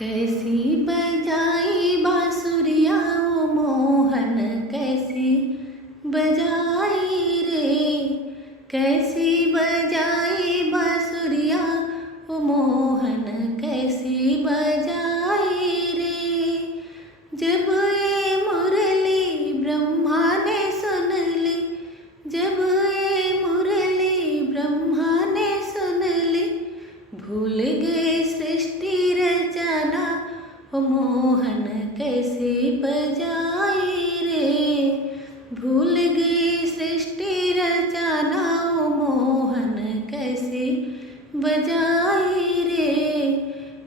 कैसी बजाई बांसुरिया ओ मोहन, कैसी बजाई रे। कैसी बजाई बांसुरिया ओ मोहन, कैसी बजाई रे। जब ये मुरली ब्रह्मा ने सुन ली, जब ये मुरली ब्रह्मा ने सुन ली, भूल गए सृष्टि रचना ओ मोहन, कैसे बजाई रे। भूल गई सृष्टि रचना ओ मोहन, कैसे बजाई रे।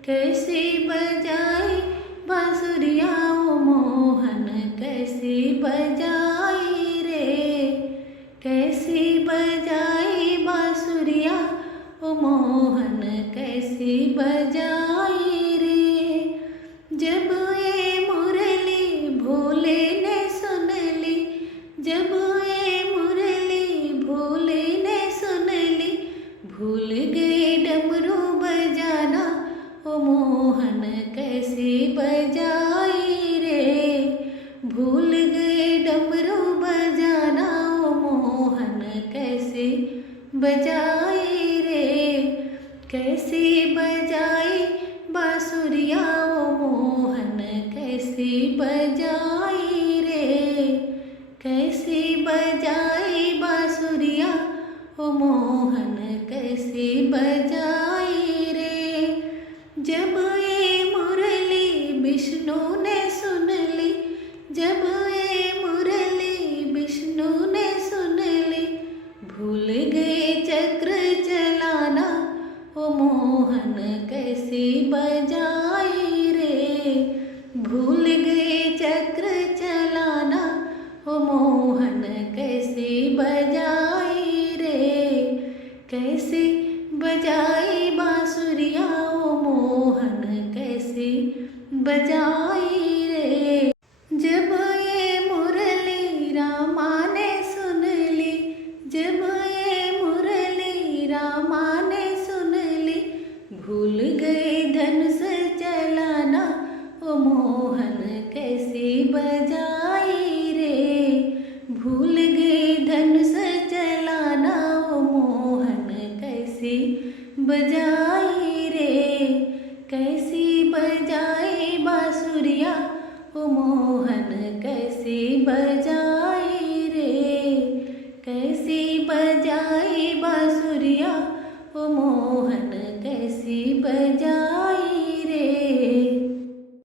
कैसे बजाई बांसुरिया ओ मोहन, कैसे बजाई रे। कैसे बजाई बांसुरिया ओ मोहन, कैसे बजाई रे। जब ये मुरली भोले ने सुन ली, जब ये मुरली भोले ने सुन ली, भूल गए डमरू बजाना ओ मोहन, कैसे बजाई रे। भूल गए डमरू बजाना ओ मोहन, कैसे बजाई रे। कैसे बजाई बांसुरिया ओ मोहन, कैसे बजाई रे। कैसे बजाई बांसुरिया ओ मोहन, कैसे बजाई रे। जब ये मुरली विष्णु ने सुन ली, जब ये मुरली विष्णु ने सुन ली, भूल गए चक्र चलाना ओ मोहन, कैसे बजाई रे। भूल गए चक्र चलाना ओ मोहन, कैसे बजाई रे। कैसे बजाई बांसुरिया ओ मोहन, कैसे बजाई रे। जब ये मुरली रामा ने सुन ली, जब ये मुरली रामा ने सुन ली, भूल गए धनुष चलाना ओ मोहन, कैसे बजाई रे। भूल गए धनुष चलाना ओ मोहन, कैसे बजाई रे। कैसे बजाई बांसुरिया ओ मोहन, कैसे बजाई रे। कैसे बजाई बांसुरिया ओ मोहन, कैसे